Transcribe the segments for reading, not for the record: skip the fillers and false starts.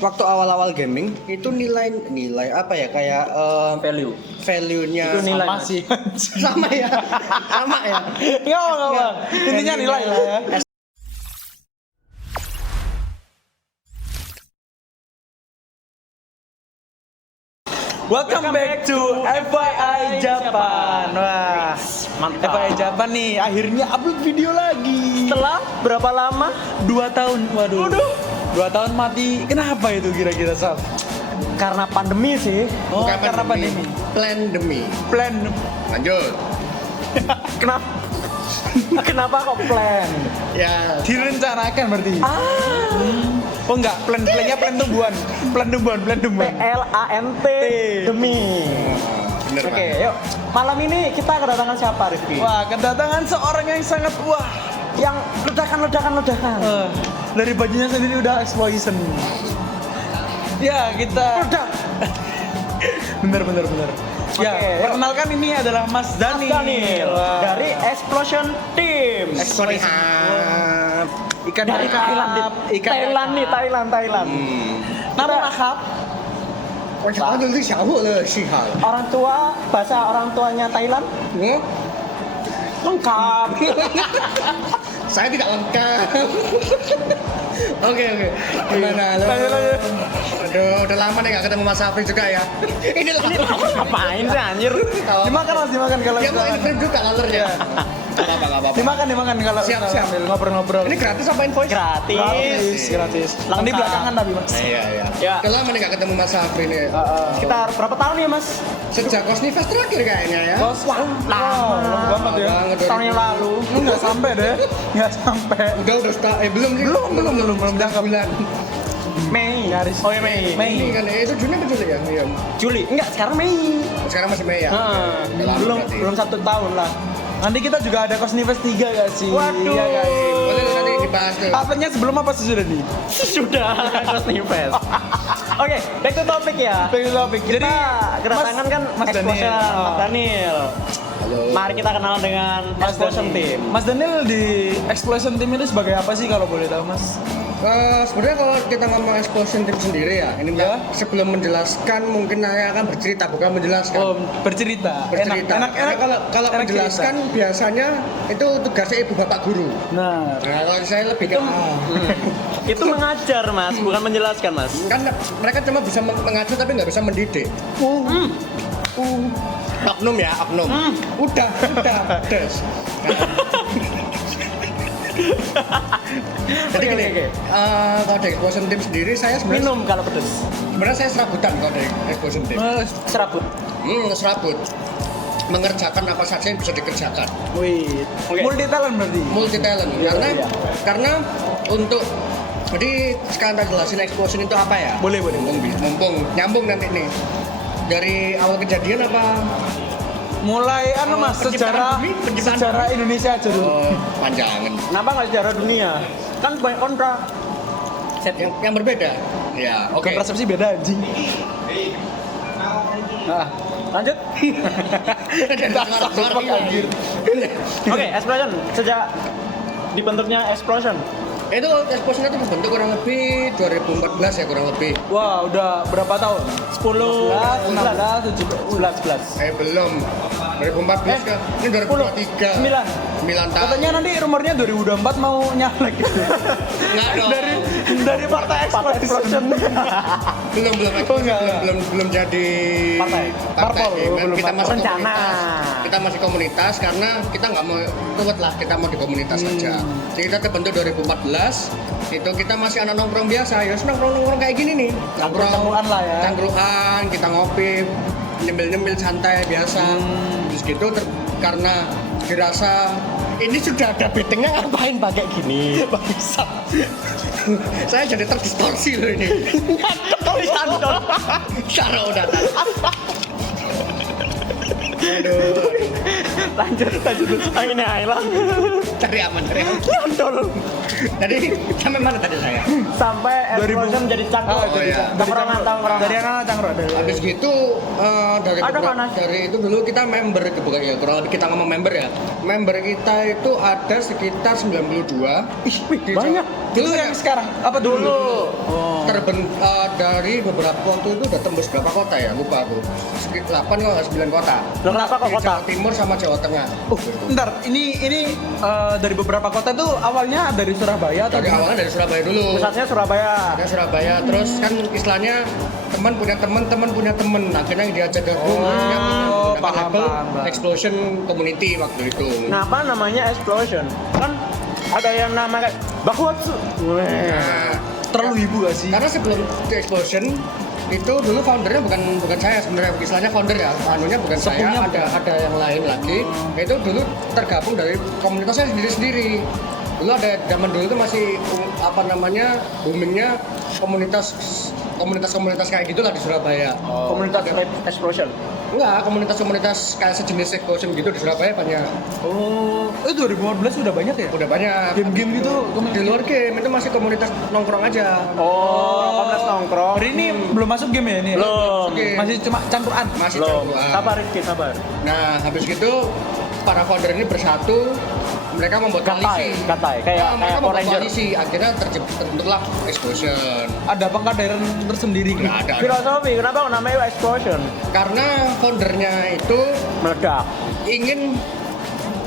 waktu awal-awal gaming itu nilai apa ya kayak value-nya Itu nilai, Sama Mas. sih. sama ya. Sama ya. Enggak apa-apa. Intinya nilai lah ya. Welcome back to FYI Japan. Wah, Mantap. FYI Japan nih akhirnya upload video lagi. Setelah berapa lama? 2 tahun. Waduh. 2 tahun mati. Kenapa itu kira-kira, Saf? Karena pandemi sih. Oh, Bukan karena pandemi. Pandemi. Plan. Lanjut. Kenapa? Kenapa kok plan? Ya. Direncanakan berarti. Oh enggak, plannya plan tumbuhan. Plan tumbuhan. PLANT demi. Bener Oke, banget. yuk. Malam ini kita kedatangan siapa, Rifki? Wah, kedatangan seorang yang sangat Yang ledakan. dari bajunya sendiri udah explosion. Ya, kita Ledak. bener. Ya, Oke, yuk. perkenalkan ini adalah Mas Dani. Daniel Wah. dari Explosion Team. Sorry. Ah. Ikan Dari Thailand. Thailand. Nama akap. 我查的是小伙的信号。 Orang tua, bahasa orang tuanya Thailand lengkap. Saya tidak lengkap. Oke. Gimana? Lanjut. Aduh, udah lama nih gak ketemu Mas Afri juga ya. Ini lama. Ngapain sih anjir? Dimakan Mas, dimakan kalau Ya mau invite juga lalernya. Gak apa-apa. Dimakan kalau Siap. sambil ngobrol-ngobrol. Ini gratis apa invoice? Gratis. Nanti Lengkap. belakangan tapi Mas. Iya. Ya. Udah lama nih gak ketemu Mas Afri nih. Sekitar berapa tahun ya, Mas? Sejak Kosnifest terakhir kayaknya ya. Bos, lama banget ya. Banget, Tahun yang lalu. Enggak sampai deh. Enggak sampai. Udah belum sih. Belum dianggap. Bulan. Mei. Nyaris. Oh ya Mei. Ini kan itu Juni apa Juli ya? Iya. Juli. Enggak, sekarang Mei. Sekarang masih Mei ya. Heeh. Udah lama berarti. Belum 1 tahun lah. Nanti kita juga ada Kosnifest 3 gak sih? Waduh. Iya gak sih? Boleh nanti dibahas tuh. Uploadnya sebelum apa sesudah nih? Sudah Costing Fest. Oke, back to topic ya. Pengen topik. Jadi Kita kedatangan kan Mas Explosion, Daniel. Mas Daniel. Halo. Mari kita kenal dengan Explosion Team. Mas Daniel di Explosion Team itu sebagai apa sih kalau boleh tahu Mas? Sebenarnya kalau kita ngomong Explosion Team sendiri ya, ini Ya. sebelum menjelaskan mungkin saya akan bercerita bukan menjelaskan. Oh, bercerita. Bercerita. Enak. Karena kalau enak menjelaskan biasanya itu tugasnya ibu bapak guru. cerita. Nah, Nah, kalau saya lebih ke Itu mengajar, Mas, bukan menjelaskan, Mas. kan mereka cuma bisa mengajar tapi nggak bisa mendidik. Oknum ya, oknum. Udah, des. Jadi Oke, gini, oke. kalau dari Explosion Team sendiri saya Minum kalau pedes. sebenarnya saya serabutan kalau dari Explosion Team. Serabut. Serabut. Mengerjakan apa saja yang bisa dikerjakan. wih. Oke. Multi talent berarti. Multi talent. Iya, karena iya. karena untuk jadi sekarang kita jelasin Explosion itu apa ya? Boleh. Mumpung nyambung nanti nih. Dari awal kejadian apa? Mulai Mas Penciptaan bumi, sejarah Indonesia aja dulu. Oh, panjangan. Kenapa nggak sejarah dunia? Kan banyak kontra. Yang berbeda. Ya, oke. Persepsi beda anjing. Nah, Lanjut. Suara anjir. Oke, Explosion sejak dibentuknya Explosion. Itu Explosion itu terbentuk kurang lebih 2014 ya kurang lebih. wah udah berapa tahun? 10, 16, 17. 11. Belum. 2014 kan. Ini 2023. 9 tahun. Katanya nanti rumornya 2024 mau nyalek gitu. Enggak dong. dari partai Explosion. belum Oh, enggak. belum jadi Partai. Parpol, belum kita masih rencana. komunitas. Kita masih komunitas karena kita nggak mau kuat lah, kita mau di komunitas saja. Jadi kita terbentuk 2014 itu kita masih anak nongkrong biasa ya, nongkrong kayak gini nih. Cangkruk-cangkruan lah ya. Cangkruan, kita ngopi, nyemil santai biasa. Terus gitu karena dirasa ini sudah ada bettingnya ngapain pakai gini bangsat. Saya jadi terdistorsi loh ini. Cara udah. Aduh. lanjut. Ini hilang. Cari aman. Nyantol. Tadi sampai mana tadi saya? Sampai explosion jadi cangkruk. Oh, iya. Tongkrongan. Dari anak cangkruk dari. Habis gitu dari itu dulu kita member bukan ya, kurang lebih kita ngomong member ya. Member kita itu ada sekitar 92. Di banyak. Dulu Itu yang sekarang apa dulu? Oh. Dari beberapa waktu itu udah tembus berapa kota ya? Lupa aku. Sekitar 8 kalau nggak 9 kota. Kenapa kok Di kota? Jawa Timur sama Jawa Tengah. Ntar, ini dari beberapa kota tuh awalnya dari Surabaya atau Dari awalnya dari Surabaya dulu. Pusatnya Surabaya. Ada Surabaya, terus kan istilahnya teman punya teman. Akhirnya yang diajak gabung yang paham. Explosion Community waktu itu. Kenapa namanya explosion? Kan ada yang namanya Bakuatsu. Nah, terlalu ibu gak sih? karena sebelum The Explosion itu dulu foundernya bukan saya sebenarnya, istilahnya founder ya, anunya bukan Sepunya saya, ada yang lain lagi. Itu dulu tergabung dari komunitasnya sendiri. Dulu ada zaman dulu itu masih boomingnya komunitas kayak gitulah di Surabaya. Komunitas explosion. Enggak, komunitas kayak sejenis explosion gitu di Surabaya banyak. Oh, 2015 udah banyak ya? Udah banyak. Game-game gitu, Di luar game itu masih komunitas nongkrong aja. Komunitas nongkrong. Hari ini belum masuk game ya ini? Belum. Oke. Masih cuma cangkruan. Masih Belum. cangkruan. Sabar Rizky, sabar. Nah, habis gitu para founder ini bersatu, mereka membuat koalisi. Katai. Kayak mereka Power membuat Ranger. koalisi, akhirnya terbentuklah Explosion. Ada pengkaderan tersendiri gitu. Nggak ada. Filosofi, kenapa namanya explosion? Karena foundernya itu Meledak. ingin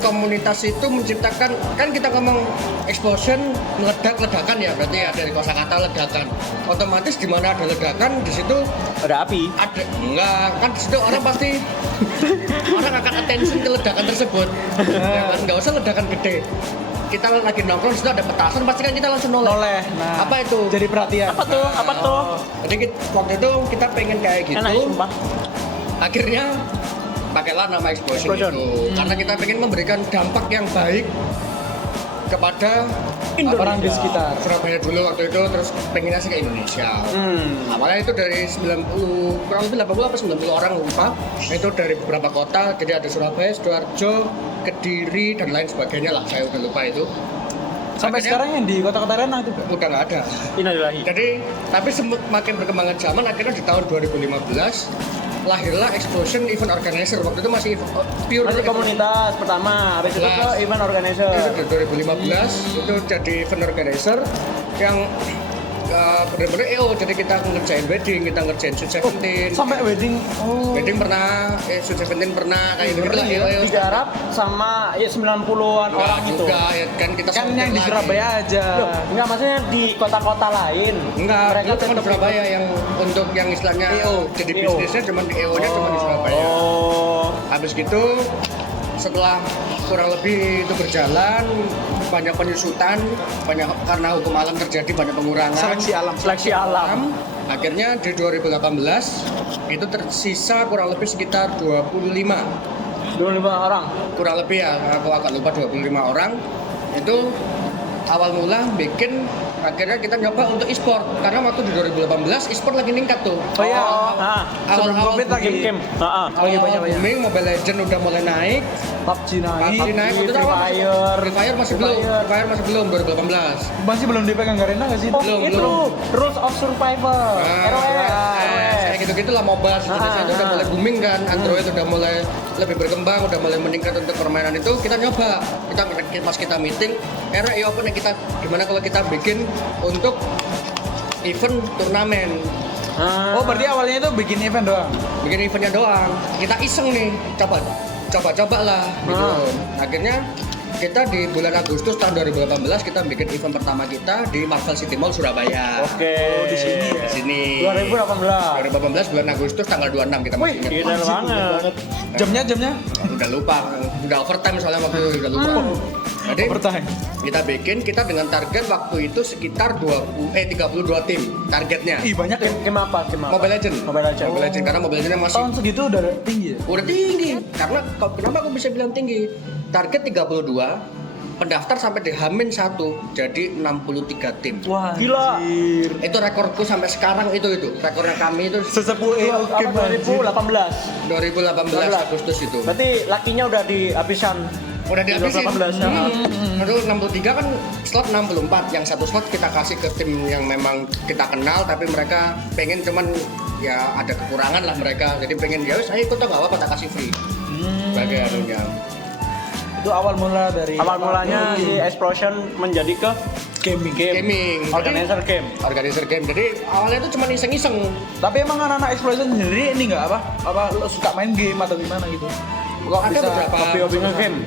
komunitas itu menciptakan, kan kita ngomong explosion, ledakan ya, berarti ya dari kosakata ledakan. Otomatis di mana ada ledakan di situ Ada api. enggak, kan di situ orang pasti orang akan attention ke ledakan tersebut. Ya kan, nggak usah ledakan gede. Kita lagi nongkrong, di situ ada petasan, pasti kan kita langsung noleh. Nah, Apa itu? jadi perhatian. Apa tuh? Apa tuh? Jadi waktu itu kita pengen kayak gitu. Enak ya, sumpah. Akhirnya pakailah nama Explosion, Explosion. itu karena kita pengen memberikan dampak yang baik kepada Indonesia. Orang di sekitar. Surabaya dulu waktu itu, terus pengennya sih ke Indonesia. Awalnya itu dari 90, kurang lebih 80 apa 90 orang lupa. Itu dari beberapa kota, jadi ada Surabaya, Sidoarjo, Kediri dan lain sebagainya lah, saya udah lupa itu. Sampai Akhirnya sekarang yang di kota-kota Arena itu Pak? udah nggak ada. Innalillahi. Jadi tapi semakin berkembangan zaman, akhirnya di tahun 2015 lahirlah Explosion Event Organizer. Waktu itu masih pure Masih komunitas pertama, habis itu ke event organizer. Itu di 2015 itu jadi event organizer yang benar-benar jadi kita ngerjain wedding, kita ngerjain Sweet Seventeen. Sampai wedding. Oh. Wedding pernah, Sweet Seventeen pernah, kayak gitu lah. Digarap sama ya 90-an orang itu. Juga, ya kan kita Kan soundtrack yang di lagi. Surabaya aja. Loh, enggak maksudnya di kota-kota lain. Enggak, Mereka itu cuma di tetap Surabaya yang untuk yang istilahnya EO. jadi EO. bisnisnya cuma di EO-nya cuma di Surabaya. Oh. Habis gitu setelah kurang lebih itu berjalan, banyak penyusutan, banyak karena hukum alam terjadi banyak pengurangan. Seleksi alam. Akhirnya di 2018 itu tersisa kurang lebih sekitar 25 orang. kurang lebih ya, aku agak lupa 25 orang. Itu awal mula bikin, akhirnya kita nyoba untuk e-sport karena waktu di 2018 e-sport lagi meningkat tuh. Oh iya. Awal-awal Sebelum COVID lagi. Game. Heeh. Lagi banyak-banyak. booming, Mobile Legends udah mulai naik. PUBG PUBG naik. naik, waktu itu Free awal Fire. Free Fire masih belum, Free Fire masih belum 2018. Masih belum dipegang Garena nggak sih? Oh, Belum, itu belum. Rules of Survivor. ROS. Kayak gitu-gitu lah, mobile sejenisnya itu udah mulai booming kan. Android udah mulai lebih berkembang, udah mulai meningkat untuk permainan itu. Kita nyoba, pas kita meeting, ya apa nih kita gimana kalau kita bikin untuk event turnamen. Oh, berarti awalnya itu bikin event doang. Bikin eventnya doang. Kita iseng nih, coba lah gitu. Akhirnya kita di bulan Agustus tahun 2018 kita bikin event pertama kita di Marvel City Mall Surabaya. Oke. di sini ya? Di sini. 2018. 2018 bulan Agustus tanggal 26 kita masih ingat. Detail banget. Jamnya? Udah lupa, udah overtime soalnya waktu itu udah lupa. Jadi Overtime. kita bikin, kita dengan target waktu itu sekitar 32 tim targetnya. Ih, banyak ya. Game apa? Mobile Legends. Mobile Legends. Mobile Legends karena Mobile Legends masih Tahun segitu udah tinggi ya? udah tinggi. Karena kenapa aku bisa bilang tinggi? Target 32, pendaftar sampai di H-1 jadi 63 tim. Wah, Gila. anjir. Itu rekorku sampai sekarang itu rekornya kami itu Sesepuh Apa, 2018. 2018 Agustus itu. Berarti lakinya udah dihabisan. Udah dihabisin. 2018 ya. Itu 63 kan slot 64, yang satu slot kita kasih ke tim yang memang kita kenal tapi mereka pengen cuman ya ada kekurangan lah mereka. Jadi pengen ya wis ayo ikut enggak apa-apa tak kasih free. Sebagai anunya. Itu awal mula dari Awal mulanya si Explosion menjadi ke Gaming. organizer game. Organizer game. Jadi awalnya itu cuma iseng-iseng. Tapi emang anak-anak Explosion sendiri ini nggak apa lo suka main game atau gimana gitu? Kok Ada bisa beberapa Hobi-hobi nge-game.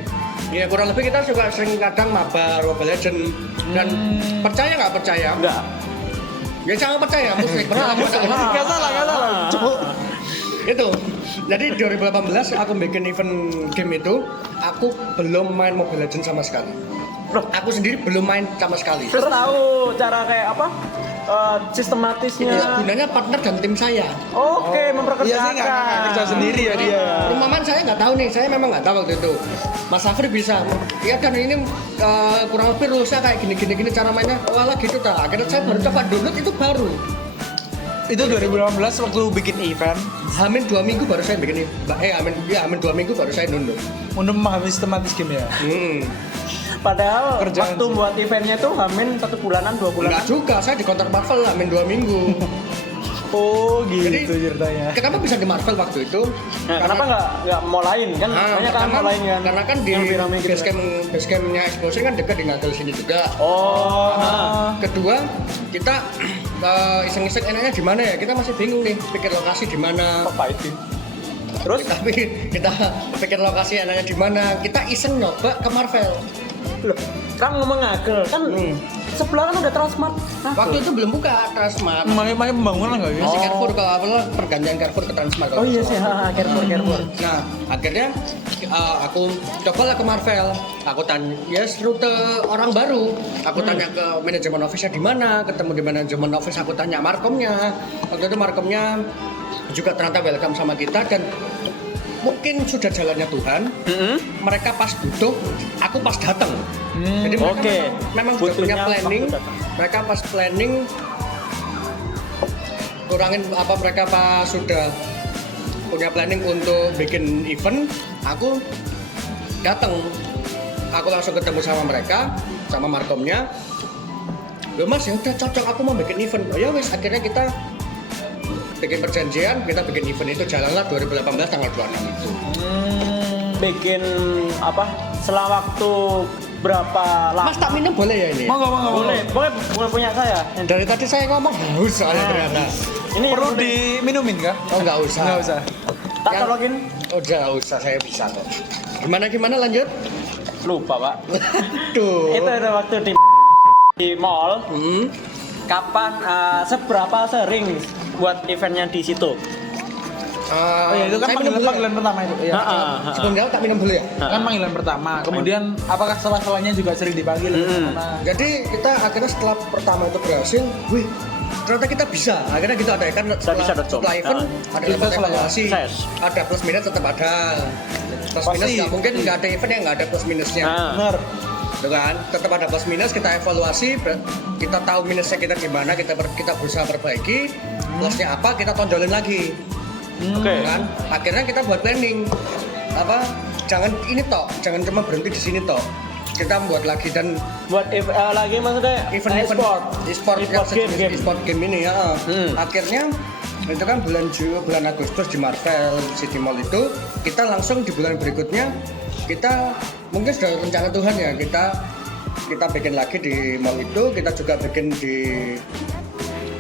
Ya kurang lebih kita juga sering kadang mabar Mobile Legend dan percaya nggak percaya? Enggak. Ya jangan percaya musik. Nggak salah. Cuma Itu. Jadi 2018 aku bikin event game itu, aku belum main Mobile Legend sama sekali. Loh. Aku sendiri belum main sama sekali. Terus tahu cara kayak apa? Itulah Sistematisnya. gunanya partner dan tim saya. Oke, biasanya nggak kerja memperkerjakan. sendiri ya dia. Rumahan saya nggak tahu nih, saya memang nggak tahu waktu itu. Mas Afri bisa, ya dan ini kurang lebih rulesnya kayak gini cara mainnya. Walah gitu tak. Akhirnya saya baru coba download itu baru. Itu 2018 waktu bikin event Hamin 2 minggu baru saya bikin Hamin 2 minggu baru saya download. untuk memahami sistematis game ya. Padahal Kerjaan waktu sih. buat eventnya tuh hamin 1 bulanan, 2 bulanan. Enggak juga, saya di kontrak Marvel Hamin 2 minggu. Oh gitu Jadi, ceritanya. Kenapa bisa di Marvel waktu itu? Nah, kenapa nggak mau lain kan? Banyak kan mau lain kan? Karena kan di Yang lebih ramai gitu kan. basecampnya Explosion kan dekat dengan sini juga. Oh, Kedua, kita iseng-iseng enaknya di mana ya? Kita masih bingung nih, pikir lokasi di mana. fighting. Terus Kita pikir lokasi enaknya di mana. Kita iseng nyoba ke Marvel. loh, kan ngomong ngagel kan sebelah kan udah Transmart. Waktu itu belum buka Transmart. Main pembangunan nggak ya? Masih Carrefour kalau apa pergantian Carrefour ke Transmart. kalau Oh iya nggak sih, salah. Carrefour. Nah, akhirnya aku cobalah ke Marvel. Aku tanya, ya rute orang baru. Aku tanya ke manajemen office-nya di mana, ketemu di manajemen office, aku tanya markomnya. Waktu itu markomnya juga ternyata welcome sama kita dan mungkin sudah jalannya Tuhan. Mereka pas butuh, aku pas datang. Jadi mereka Oke. memang sudah punya Butuhnya planning. waktu datang. Mereka pas planning kurangin apa mereka pas sudah punya planning untuk bikin event, aku datang. Aku langsung ketemu sama mereka, sama markomnya. Loh Mas, ya udah cocok, aku mau bikin event. Oh ya wes, akhirnya kita bikin perjanjian, kita bikin event itu jalanlah 2018 tanggal 26 itu. Bikin apa? Selang waktu berapa lama? Mas tak minum boleh ya ini? Monggo. Boleh punya saya. Dari tadi saya ngomong haus soalnya ternyata. Ini Perlu diminumin kah? Oh nggak usah. Nggak usah. tak yang- tolongin. Oh nggak usah, saya bisa kok. Gimana lanjut? Lupa, Pak. Tuh. Itu ada waktu di mall. Kapan seberapa sering buat eventnya di situ? Oh iya itu kan saya minum dulu ya. panggilan pertama itu. Iya. Sebelum jawab tak minum dulu ya. Kan panggilan pertama. Kemudian apakah setelah-setelahnya juga sering dipanggil? Karena Jadi kita akhirnya setelah pertama itu berhasil, wih ternyata kita bisa. Akhirnya gitu ada kan setelah event ada dapat evaluasi, Sukses. ada plus minus tetap ada. Plus Pasti. minus nggak mungkin nggak ada event yang nggak ada plus minusnya. benar. Gitu kan, tetap ada plus minus, kita evaluasi, kita tahu minusnya kita di mana, kita berusaha perbaiki, plusnya apa kita tonjolin lagi. Oke. Kan akhirnya kita buat planning apa jangan ini toh, jangan cuma berhenti di sini toh, kita buat lagi dan Buat lagi maksudnya event e-sport yang sejenis e-sport game ini ya. Akhirnya itu kan bulan Agustus di Marvel City Mall itu, kita langsung di bulan berikutnya kita mungkin sudah rencana Tuhan ya, kita bikin lagi di mall itu, kita juga bikin di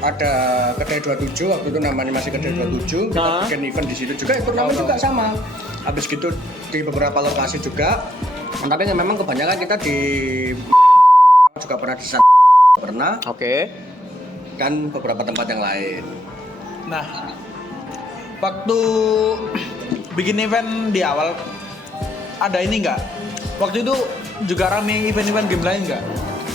ada kedai 27 waktu itu namanya masih kedai 27, kita bikin event di situ juga, turnamen juga sama. Habis gitu di beberapa lokasi juga, tapi memang kebanyakan kita di juga pernah di sana pernah Oke. dan beberapa tempat yang lain. Nah, waktu bikin event di awal ada ini nggak? Waktu itu juga rame event-event game lain nggak?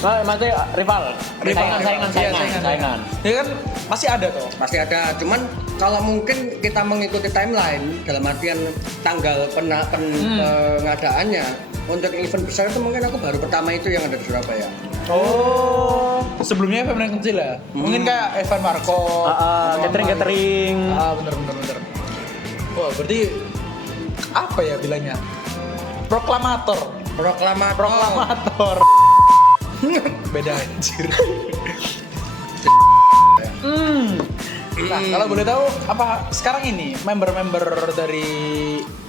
Nah, maksudnya rival. Iya, Saingan. Ya kan masih ada toh. Pasti ada, cuman kalau mungkin kita mengikuti timeline dalam artian tanggal pengadaannya, untuk event besar itu mungkin aku baru pertama itu yang ada di Surabaya. Oh, sebelumnya event yang kecil ya? Mungkin kayak event Marco, catering. Bener. Wah, berarti apa ya bilangnya? Proklamator. Beda anjir. Nah, kalau boleh tahu apa sekarang ini member-member dari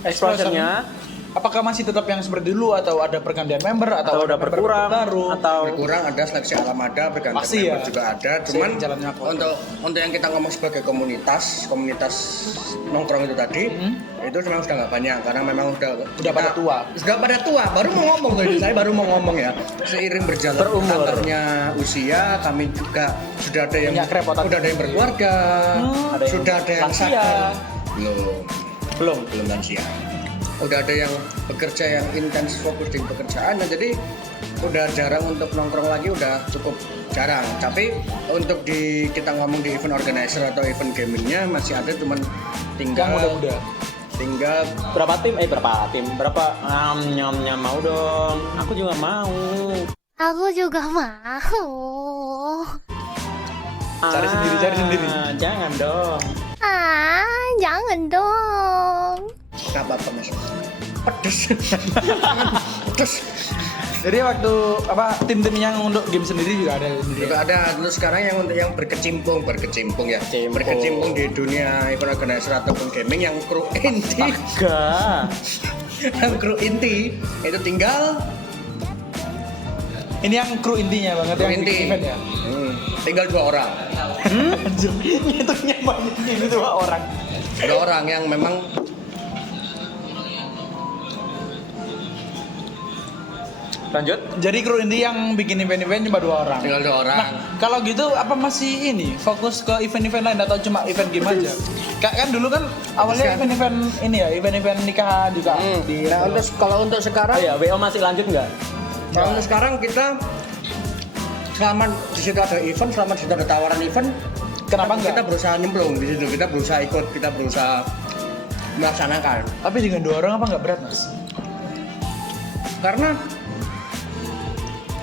Explosion-nya apakah masih tetap yang seperti dulu atau ada pergantian member atau udah member berkurang baru? atau Berkurang, ada seleksi alam, ada pergantian Pasti member ya. juga ada. Cuman jalannya apa? untuk yang kita ngomong sebagai komunitas nongkrong itu tadi, itu memang sudah nggak banyak karena memang Udah pada tua. Sudah pada tua. Baru mau ngomong tadi, saya baru mau ngomong ya. Seiring berjalan Berumur. bertambahnya usia, kami juga sudah ada yang Punya kerepotan. udah ada yang berkeluarga, Ada yang sudah ada yang lansia. sadar. belum? Belum lansia. Udah ada yang bekerja yang intens fokus di pekerjaan, nah jadi udah jarang untuk nongkrong lagi, udah cukup jarang. Tapi untuk kita ngomong di event organizer atau event gamingnya masih ada, cuman tinggal muda-muda. tinggal Berapa tim? Berapa nyam mau dong. Aku juga mau. Aku juga mau. Cari sendiri. Jangan dong. Jangan dong. nggak apa-apa mas. Pedes. Pedes. Jadi waktu tim-tim yang untuk game sendiri juga ada sendiri. Juga ada. Terus sekarang yang untuk yang berkecimpung ya. Berkecimpung di dunia event organizer ataupun gaming yang kru inti. Enggak. Yang kru inti itu tinggal Ini yang kru intinya banget kru yang inti. bikin event ya. Tinggal 2 orang. Anjir, hitungnya banyak ini 2 orang. 2 orang yang memang Lanjut. Jadi kru inti yang bikin event-event cuma 2 orang. tinggal 2 orang. Nah, kalau gitu apa masih ini fokus ke event-event lain atau cuma event game aja? Kayak kan dulu kan awalnya event-event ini ya, event-event nikahan juga. Nah, kalau untuk sekarang, Oh ya, WO masih lanjut nggak? kalau untuk sekarang kita selama di situ ada event, selama di situ ada tawaran event, Kenapa kita enggak? berusaha nyemplung di situ, kita berusaha ikut, kita berusaha melaksanakan. Tapi dengan 2 orang apa nggak berat, Mas? Karena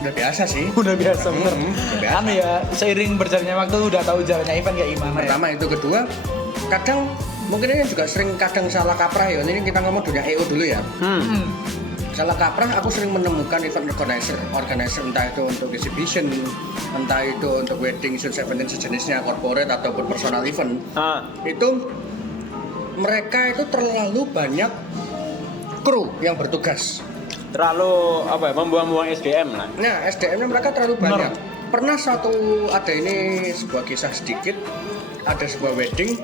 udah biasa sih. Udah biasa bener. Udah biasa. Anu ya, seiring berjalannya waktu udah tahu jalannya event kayak gimana ya. Pertama itu, kedua, kadang mungkin ini juga sering salah kaprah ya. Ini kita ngomong dunia EO dulu ya. Salah kaprah, aku sering menemukan event organizer entah itu untuk exhibition, entah itu untuk wedding, event sejenisnya, corporate ataupun personal event. Itu mereka itu terlalu banyak kru yang bertugas. Terlalu membuang-buang SDM lah. Nah, SDM-nya mereka terlalu banyak. Pernah ada ini sebuah kisah sedikit, ada sebuah wedding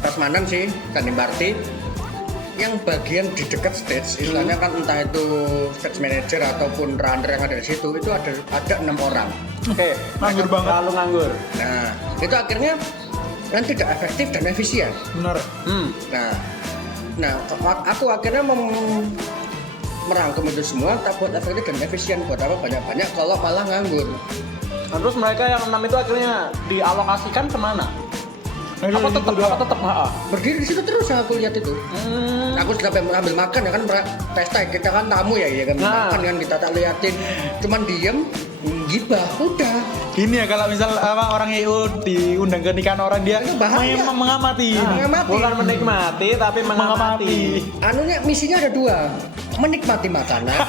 prasmanan sih, tanding party, yang bagian di dekat stage, istilahnya kan entah itu stage manager ataupun runner yang ada di situ, itu ada 6 orang. Oke, Nganggur banget. Terlalu nganggur. Nah, itu akhirnya kan tidak efektif dan efisien. Bener. Nah, aku akhirnya merangkum itu semua, tak buat efektif dan efisien. Buat apa banyak-banyak kalau malah nganggur. Nah, terus mereka yang 6 itu akhirnya dialokasikan kemana? Apa tetap Berdiri di situ terus yang aku lihat itu. Aku sudah ambil makan ya kan, pesta kita kan tamu ya kan, makan kan kita tak liatin, cuman diem gibah udah. Gini ya, kalau misal orang EU diundang ke nikahan orang, dia bahaya. mengamati. Mengamati. Bukan menikmati tapi mengamati. Anunya misinya ada 2, menikmati makanan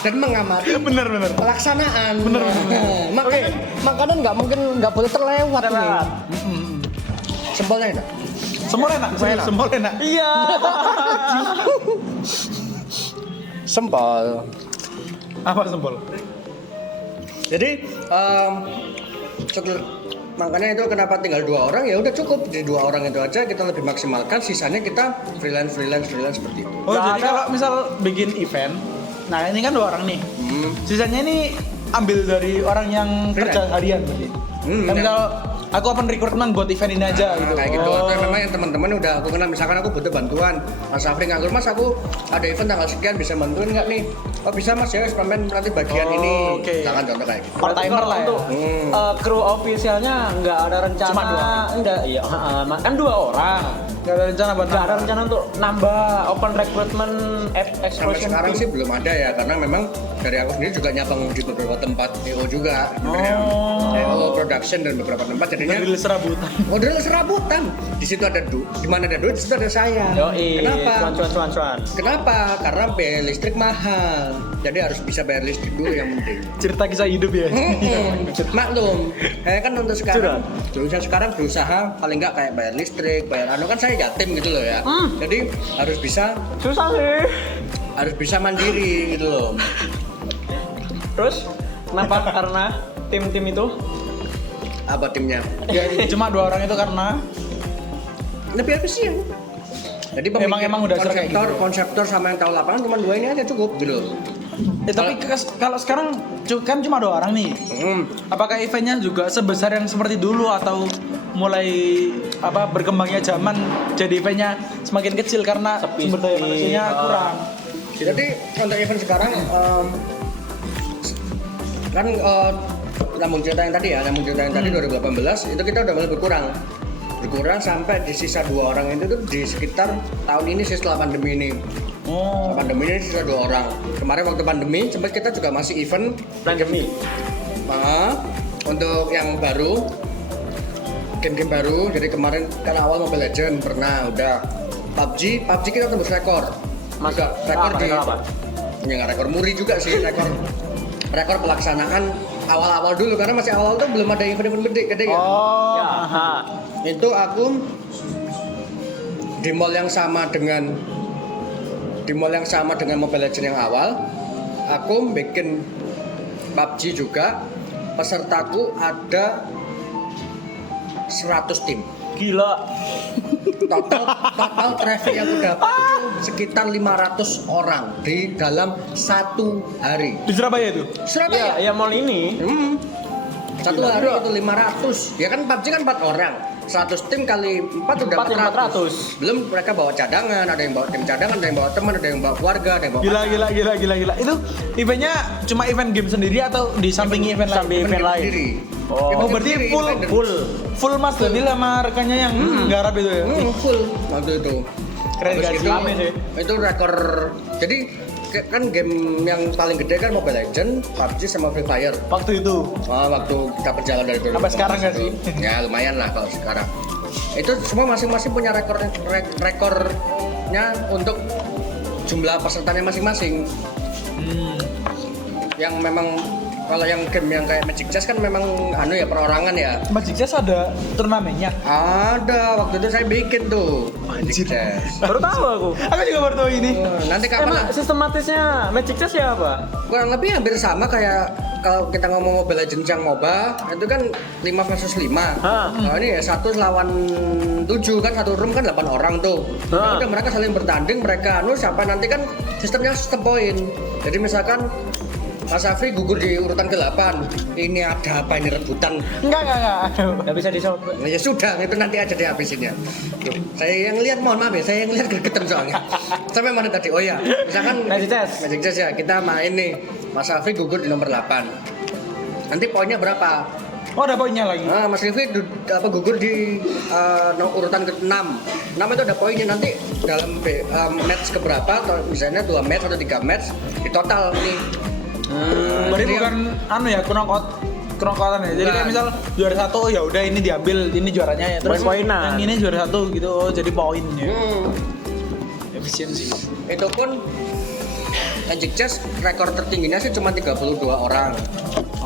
dan mengamati Bener. pelaksanaan. Bener. Makanan nggak boleh terlewat. Terlewat. Nih. Sempolnya enak. Semua enak. Iya. Sempol. Apa sempol? Jadi makanya itu kenapa tinggal 2 orang, ya udah cukup di 2 orang itu aja, kita lebih maksimalkan, sisanya kita freelance seperti itu. Oh, Nggak jadi ada. kalau misal bikin event, nah ini kan 2 orang nih. Sisanya ini ambil dari orang yang kerja harian berarti. Kan misal aku open recruitment buat event ini aja gitu. Kayak gitu. Atau memang yang teman-teman udah aku kenal, misalkan aku butuh bantuan, Mas Afri nganggur, Mas aku ada event tanggal sekian bisa bantuin nggak nih? Oh bisa Mas ya, pemain nanti bagian ini. oke. Misalkan contoh kayak gitu. Part timer lah ya. Untuk kru officialnya nggak ada rencana. Cuma 2. Enggak, iya, kan 2 orang. Gak ada rencana buat Nggak ada rencana untuk nambah open recruitment Sampai explosion sekarang team. sih belum ada ya, karena memang dari aku sendiri juga nyabang di beberapa tempat EO juga, sebenarnya. EO production dan beberapa tempat jadinya Drill serabutan. model serabutan. Di situ ada di mana ada duit, di situ ada saya. Yoi, Kenapa? cuan. Kenapa? Karena biaya listrik mahal. Jadi harus bisa bayar listrik dulu yang penting. Cerita kisah hidup ya. Maklum, saya kan untuk sekarang, sekarang berusaha paling nggak kayak bayar listrik, bayar kan saya yatim gitu loh ya. Jadi harus Susah sih. mandiri gitu loh. Terus kenapa? Karena tim-tim itu Apa timnya? Ya cuma 2 orang itu karena Lebih efisien. Jadi Emang udah kayak gitu ya? konseptor sama yang tahu lapangan cuma 2 ini aja cukup gitu loh. tapi kalau sekarang kan cuma 2 orang nih. Apakah eventnya juga sebesar yang seperti dulu atau mulai berkembangnya zaman jadi eventnya semakin kecil karena sumber daya manusianya kurang. Jadi untuk event sekarang kan nyambung cerita yang tadi 2018 itu kita udah mulai berkurang sampai di sisa 2 orang itu tuh di sekitar tahun ini sih setelah pandemi ini. Pandemi ini sisa 2 orang. Kemarin waktu pandemi sempat kita juga masih event pandemi. Untuk yang baru, game-game baru. Jadi kemarin kan awal Mobile Legends pernah udah. PUBG kita tembus rekor. Masa rekor di apa? Ya nggak rekor muri juga sih, rekor pelaksanaan awal-awal dulu karena masih awal tuh belum ada event-event gede kan. Ya, Itu aku di mall yang sama dengan Mobile Legends yang awal, aku bikin PUBG juga. Pesertaku ada 100 tim. Gila. Total traffic yang aku dapat sekitar 500 orang di dalam 1 hari. Di Surabaya itu? Surabaya. Ya mall ini. 1 hari itu 500. Ya kan PUBG kan 4 orang. 100 tim kali 4 udah 400. Belum mereka bawa cadangan, ada yang bawa tim cadangan, ada yang bawa teman, ada yang bawa keluarga, ada yang bawa Gila. Itu eventnya cuma event game sendiri atau di samping event lain? Event lain. sendiri. Oh, berarti full Mas Daniel sama rekannya yang garap itu ya? Full waktu itu. Keren Terus gak itu, sih? Rame sih. Itu rekor. Jadi kan game yang paling gede kan Mobile Legends, PUBG sama Free Fire. Waktu itu. Waktu kita berjalan dari 2015 Sampai sekarang nggak sih? Ya lumayan lah kalau sekarang. Itu semua masing-masing punya rekornya untuk jumlah pesertanya masing-masing. Yang memang kalau yang game yang kayak Magic Chess kan memang perorangan ya. Magic Chess ada turnamennya? Ada, waktu itu saya bikin tuh Magic Chess. Baru tahu aku. Aku juga baru tahu ini. Nanti kapan Emang sistematisnya Magic Chess ya apa? kurang lebih hampir sama kayak kalau kita ngomong Mobile Legends yang MOBA itu kan 5 versus 5. Nah, ini ya 1 lawan 7 kan, satu room kan 8 orang tuh. Ya udah mereka saling bertanding, mereka siapa nanti kan sistemnya sistem poin. Jadi misalkan Mas Afri gugur di urutan ke-8. Ini ada apa ini rebutan? Enggak. Nggak bisa dicoba. Ya sudah, itu nanti aja dihabisin ya. Tuh, saya yang lihat, mohon maaf ya, saya yang lihat gregetan soalnya. Sampai mana tadi? Oh ya, misalkan Magic Chess ya, kita main nih. Mas Afri gugur di nomor 8. Nanti poinnya berapa? Oh, ada poinnya lagi. Nah, Mas Rifki gugur di urutan ke-6. 6 itu ada poinnya nanti dalam match keberapa atau misalnya 2 match atau 3 match di total nih. Berarti bukan knockout-an ya. Jadi kayak misal juara 1 ya udah ini diambil, ini juaranya ya. Terus Poin-poinan. yang ini juara 1 gitu. Oh, jadi poinnya. Efisiensi. Itu pun Magic Chess rekor tertingginya sih cuma 32 orang.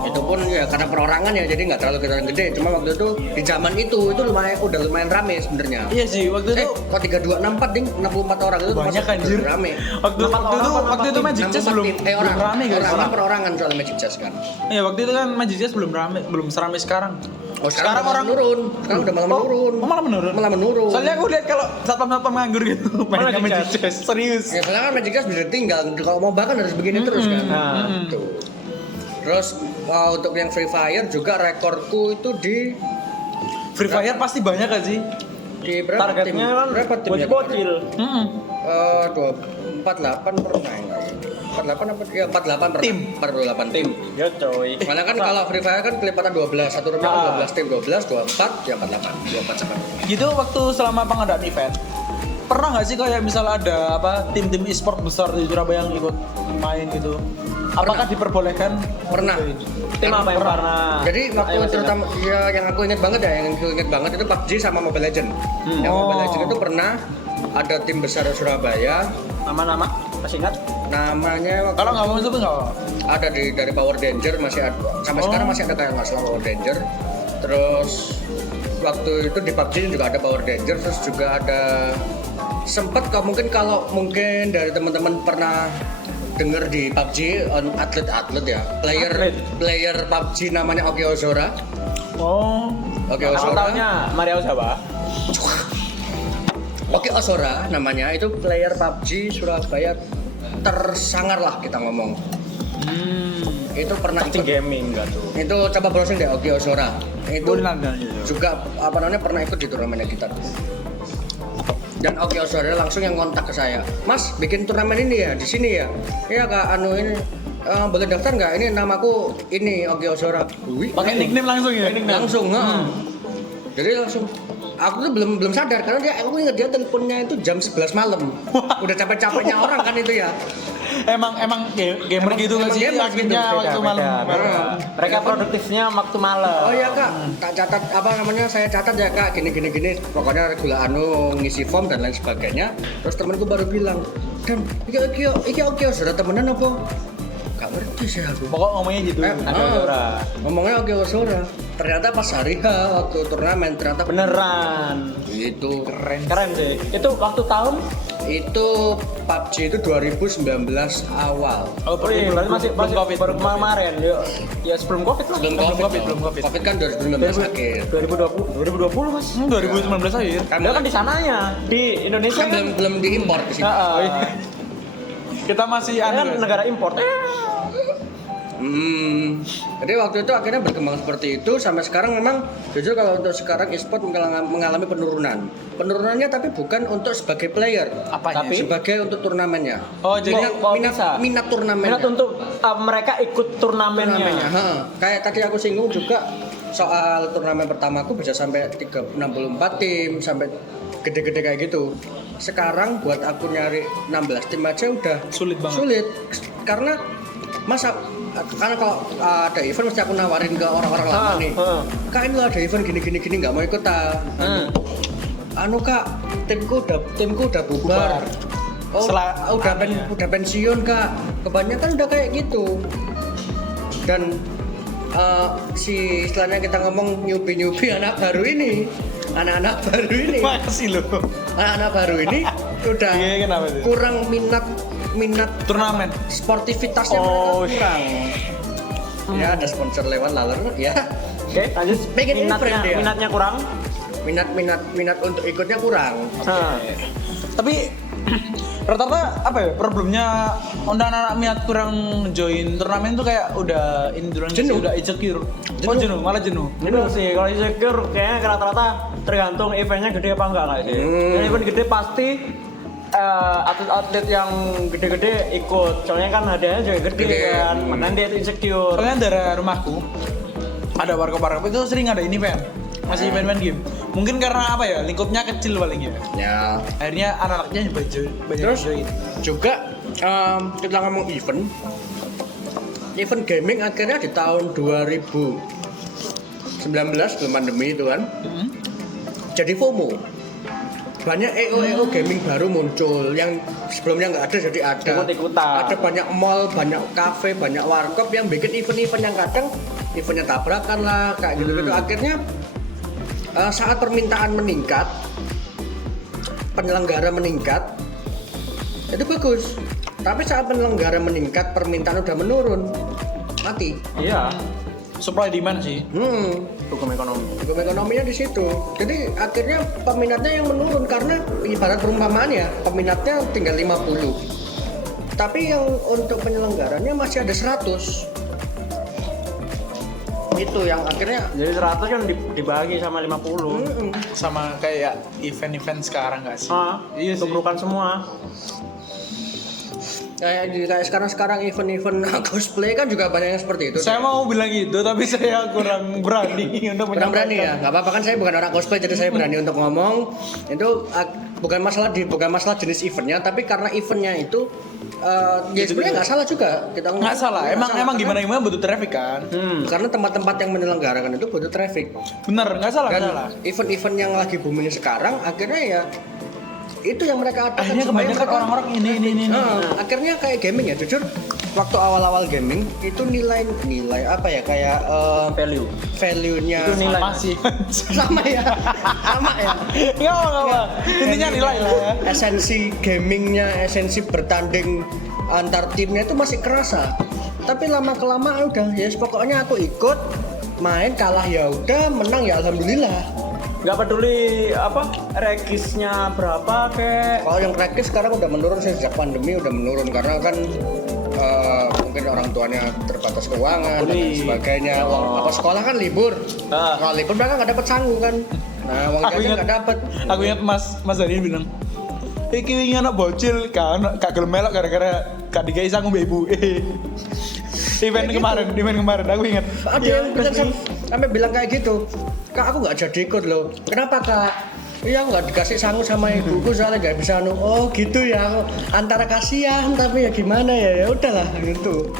Itu pun ya karena perorangan ya, jadi nggak terlalu gede. Cuma waktu itu di zaman itu udah lumayan rame sebenarnya. Iya sih, waktu itu kok 3264 ding 64 orang itu banyak anjir. rame. Waktu itu Magic Chess belum rame guys. Perorangan soalnya Magic Chess kan. Iya, waktu itu kan Magic Chess belum serame sekarang. Oh, sekarang orang menurun. Sekarang udah malah menurun. Oh, malah menurun. Soalnya aku lihat kalau satpam nganggur gitu mainnya Magic Chess. Serius. Ya, soalnya kan Magic Chess bisa tinggal. Kalau mau bahkan harus begini terus kan. Tuh. Terus untuk yang Free Fire juga rekorku itu di Free Fire pasti banyak gak sih? Di berapa tim? Targetnya kan Berapa tim ya? bocil. Mm-mm. 48 pernah enggak ya? 48 apa? Ya 48 pernah. Tim. 48 tim. Ya coy. Karena kan kalau Free Fire kan kelipatan 12, satu roomnya kan 12 tim, 12, 24, ya 48, 24 sama. Gitu waktu selama pengadaan event pernah nggak sih kayak misal ada apa tim-tim e-sport besar di Surabaya yang ikut main gitu? Apakah diperbolehkan? Pernah. Tim apa yang pernah? Jadi waktu Ayo, Mas, terutama ya yang aku ingat banget ya, yang aku ingat banget itu PUBG sama Mobile Legend. Yang Mobile Legend itu pernah ada tim besar Surabaya, Nama-nama masih ingat? namanya waktu Kalau nggak mau itu nggak apa. ada dari Power Danger, masih ada sampai sekarang masih ada kayak nggak salah Power Danger. Terus waktu itu di PUBG juga ada Power Danger, terus juga ada sempat kalau mungkin dari teman-teman pernah dengar di PUBG atlet ya, player PUBG namanya Oke Ozora. Oh. Oke Aku Ozora. taunya Mario Jawa. Oke Ozora namanya, itu player PUBG Surabaya tersangar lah kita ngomong. Itu pernah Pasti ikut, gaming enggak tuh. itu coba browsing deh Oke Ozora. Itu Boleh nanya gitu. juga apa namanya pernah ikut di turnamennya kita. Dan Oke Ozora langsung yang kontak ke saya, Mas bikin turnamen ini ya di sini ya. Iya kak, anu ini boleh daftar nggak? Ini namaku ini Oke Ozora. Wih, Pakai nickname langsung ya? langsung jadi langsung aku tuh belum sadar karena aku ingat dia teleponnya itu jam 11 malam. Udah capek-capeknya orang kan itu ya. Emang gamer gitu nggak emang sih? gamer Akhirnya gitu, waktu Beda, malam. beda. Mereka produktifnya waktu malam. Oh iya kak, tak catat apa namanya, saya catat ya kak, gini. Pokoknya regula anu ngisi form dan lain sebagainya. Terus temanku baru bilang, Dan iki oke sudah temenan apa? Gak ngerti sih aku. Pokok ngomongnya gitu. Ngomongnya oke Ozora. Ternyata pas hari H waktu turnamen ternyata Beneran. itu Keren sih. Itu waktu tahun? itu PUBG itu 2019 awal. Oh, Berarti masih Covid. baru kemarin. Ya sebelum Covid lah. Belum Covid. Covid kan 2019 akhir. 2020 Mas. 2019 akhir. Dia kan di sananya di Indonesia Kan kan. belum diimpor ke sini. Kita masih Dia kan anu. negara impor. Jadi waktu itu akhirnya berkembang seperti itu sampai sekarang. Memang jujur kalau untuk sekarang e-sport mengalami penurunan. Penurunannya tapi bukan untuk sebagai player, Apanya? Tapi- sebagai untuk turnamennya. Oh, jadi minat turnamennya. Minat untuk mereka ikut turnamennya. Kayak tadi aku singgung juga soal turnamen pertamaku bisa sampai 64 tim, sampai gede-gede kayak gitu. Sekarang buat aku nyari 16 tim aja udah Sulit banget. Sulit karena karena kalau ada event mesti aku nawarin ke orang-orang lama nih. Kak ini loh ada event gini nggak mau ikut anu kak, timku udah bubar. Oh, udah pensiun kak. Kebanyakan udah kayak gitu. Dan si istilahnya kita ngomong newbie anak baru ini, anak-anak baru ini, Makasih loh. anak-anak baru ini udah Iya, kenapa tuh? kurang minat Turnamen. sportivitasnya mereka kurang. Ya ada sponsor lewat lalu ya. Oke, lanjut. Pengen event dia. Minatnya kurang. Minat untuk ikutnya kurang. Tapi rata-rata apa ya problemnya anak-anak minat kurang join turnamen tuh kayak udah Jenuh. udah insecure. Oh jenuh, malah jenuh. Bener sih, kalau insecure kayaknya rata-rata tergantung eventnya gede apa enggak sih. Dan event gede pasti atlet-atlet yang gede-gede ikut, soalnya kan hadiahnya juga gede kan, makanya dia itu insecure. Soalnya dari rumahku ada warkop itu sering ada ini event, masih event game. Mungkin karena apa ya, lingkupnya kecil paling ya. Ya. Akhirnya anak-anaknya banyak Terus join. juga kita ngomong event gaming akhirnya di tahun 2019 sebelum pandemi itu kan. Jadi FOMO. Banyak EO gaming baru muncul yang sebelumnya nggak ada jadi ada. Ikut-ikutan. Ada banyak mall, banyak cafe, banyak warkop yang bikin event-event yang kadang eventnya tabrakan lah kayak gitu-gitu. Akhirnya saat permintaan meningkat, penyelenggara meningkat, itu bagus. Tapi saat penyelenggara meningkat, permintaan udah menurun, mati. Iya, Supply demand sih. hukum ekonomi. Hukum ekonominya di situ. Jadi akhirnya peminatnya yang menurun karena ibarat perumpamaan ya, peminatnya tinggal 50. Tapi yang untuk penyelenggaranya masih ada 100. Itu yang akhirnya Jadi 100 kan dibagi sama 50. Sama kayak event-event sekarang nggak sih? Iya, tubrukan semua. kayak sekarang event-event cosplay kan juga banyak yang seperti itu. Saya mau bilang gitu, tapi saya kurang berani untuk Kurang berani menyampaikan. ya, nggak apa-apa kan saya bukan orang cosplay jadi saya berani untuk ngomong. Itu bukan masalah jenis eventnya, tapi karena eventnya itu ya sebenarnya nggak salah juga kita ngomong. Nggak salah, emang gimana butuh traffic kan? Karena tempat-tempat yang menyelenggarakan itu butuh traffic. Bener, nggak salah, nggak Dan salah. event-event yang lagi booming sekarang akhirnya ya itu yang mereka adakan Akhirnya supaya kebanyakan mereka- orang-orang ini. akhirnya kayak gaming ya, jujur waktu awal-awal gaming itu nilai apa ya kayak value-nya Itu nilai. Apa sih? sama ya. Nggak apa. Intinya nilai lah ya. Esensi gamingnya, esensi bertanding antar timnya itu masih kerasa. Tapi lama kelamaan udah ya pokoknya aku ikut main, kalah ya udah, menang ya alhamdulillah. Nggak peduli apa regisnya berapa kayak. Kalau yang rekis sekarang udah menurun sejak pandemi, udah menurun karena kan mungkin orang tuanya terbatas keuangan dan lain sebagainya. Apa sekolah kan libur. Kalau libur mereka nggak dapat sanggung kan. Nah, uang jajan nggak dapat. Aku ingat Mas Dani bilang, iki wingi anak bocil kan gak gelem melok gara-gara gak digawe sanggup ibu. Event kemarin aku ingat. Ada yang bilang sampai bilang kayak gitu. Kak, aku nggak jadi ikut loh. Kenapa kak? Iya nggak dikasih sanggup sama ibuku soalnya nggak bisa oh gitu ya. Antara kasihan tapi ya gimana ya udahlah gitu.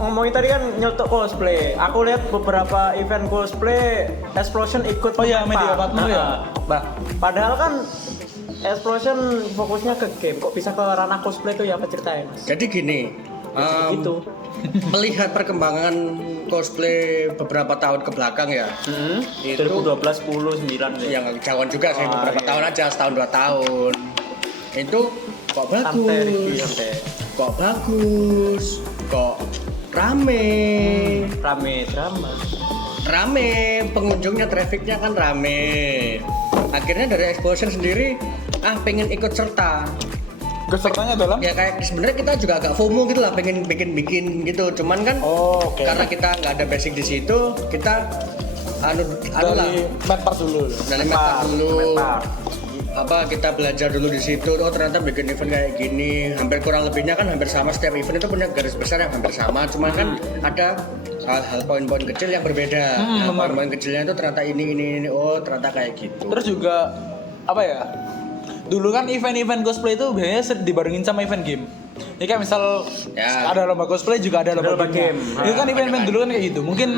Ngomongin tadi kan nyetok cosplay. Aku lihat beberapa event cosplay Explosion ikut. Oh iya, melempar. media partner ya? Bah, padahal kan Explosion fokusnya ke game. Kok bisa ke ranah cosplay tuh ya apa ceritanya, Mas? Jadi gini. Gitu. Melihat perkembangan cosplay beberapa tahun ke belakang ya. Itu 2012, 10, 9 ya. yang jauhan juga sih beberapa iya. tahun aja, setahun 2 tahun. Itu kok Santai, Rifki, bagus. santai. Kok bagus. Kok rame. Rame, pengunjungnya, trafficnya kan rame. Akhirnya dari Explosion sendiri pengen ikut serta. Kesertanya adalah Ya kayak sebenarnya kita juga agak FOMO gitu lah, pengen bikin gitu. Cuman kan karena kita nggak ada basic di situ, kita anu lah dari Medpar dulu. dari meta dulu. Apa kita belajar dulu di situ. Oh ternyata bikin event kayak gini. Hampir kurang lebihnya kan hampir sama, setiap event itu punya garis besar yang hampir sama. Cuma kan ada hal-hal poin-poin kecil yang berbeda. Poin-poin kecilnya itu ternyata ini. Oh ternyata kayak gitu. Terus juga apa ya? Dulu kan event-event cosplay itu biasanya dibarengin sama event game. Ya kan misal Ya. ada lomba cosplay juga ada lomba game. Itu kan event-event dulu kan kayak gitu. Mungkin